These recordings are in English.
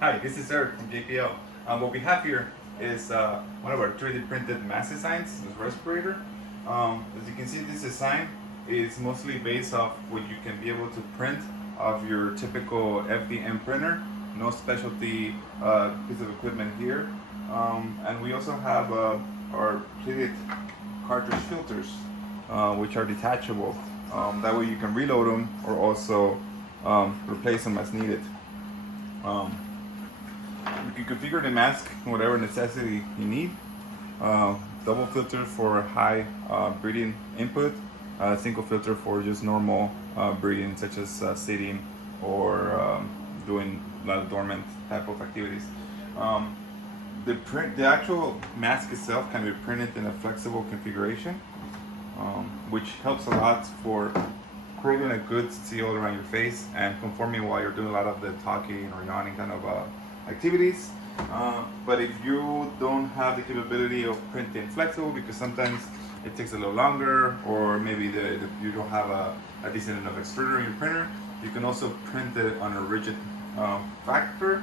Hi, this is Eric from JPL. What we have here is one of our 3D printed mask designs, this respirator. As you can see, this design is mostly based off what you can be able to print of your typical FDM printer. No specialty piece of equipment here. And we also have our plated cartridge filters, which are detachable. That way you can reload them or also replace them as needed. You can configure the mask whatever necessity you need. Double filter for high breathing input, single filter for just normal breathing, such as sitting or doing a lot of dormant type of activities. The actual mask itself can be printed in a flexible configuration, which helps a lot for creating a good seal around your face and conforming while you're doing a lot of the talking or yawning kind of activities. But if you don't have the capability of printing flexible, because sometimes it takes a little longer, or maybe you don't have a decent enough extruder in your printer, you can also print it on a rigid factor,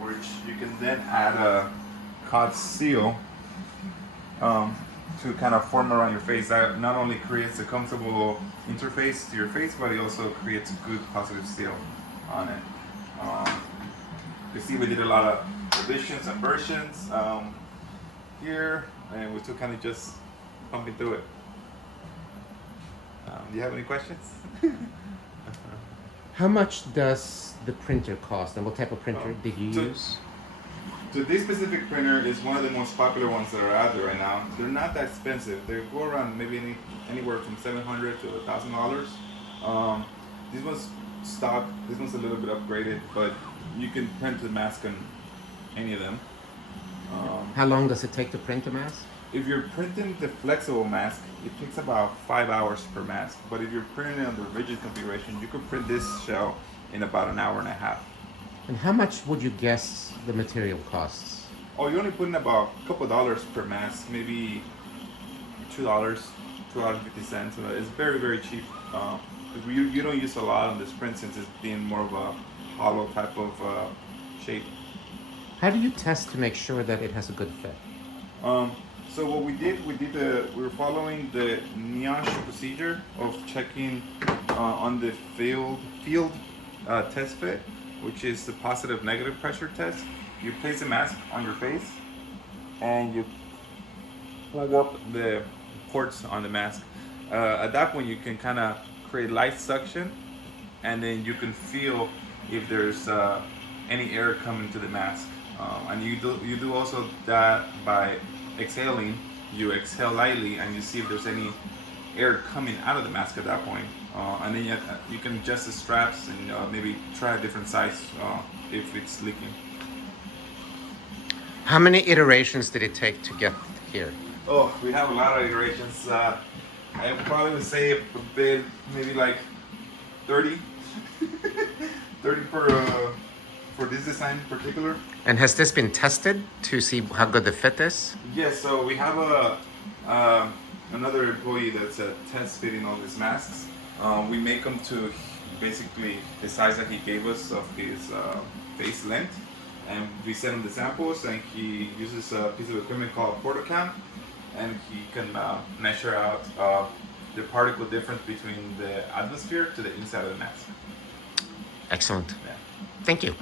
which you can then add a cod seal to kind of form around your face. That not only creates a comfortable interface to your face, but it also creates a good positive seal on it. You see we did a lot of revisions and versions here, and we're still kind of just pumping through it. Do you have any questions? How much does the printer cost, and what type of printer did you use? So this specific printer is one of the most popular ones that are out there right now. They're not that expensive. They go around maybe anywhere from $700 to $1,000. This one's stock. This one's a little bit upgraded, but you can print the mask on any of them. How long does it take to print a mask? If you're printing the flexible mask, it takes about 5 hours per mask. But if you're printing it on the rigid configuration, you could print this shell in about an hour and a half. And how much would you guess the material costs? Oh, you're only putting about a couple dollars per mask, maybe $2, $2.50. It's very, very cheap. You don't use a lot on this print since it's being more of a hollow type of shape. How do you test to make sure that it has a good fit? So what we did, we were following the NIOSH procedure of checking on the field test fit, which is the positive negative pressure test. You place the mask on your face and you pull up the ports on the mask. At that point you can kind of create light suction, and then you can feel if there's any air coming to the mask. And you do also that by exhaling. You exhale lightly and you see if there's any air coming out of the mask at that point. And then you can adjust the straps and maybe try a different size if it's leaking. How many iterations did it take to get here? Oh, we have a lot of iterations. I probably would say a bit, maybe like 30. 30 for this design in particular. And has this been tested to see how good the fit is? Yes, so we have another employee that's test fitting all these masks. We make them to basically the size that he gave us of his face length, and we send him the samples, and he uses a piece of equipment called portocam, and he can measure out the particle difference between the atmosphere to the inside of the mask. Excellent. Yeah. Thank you.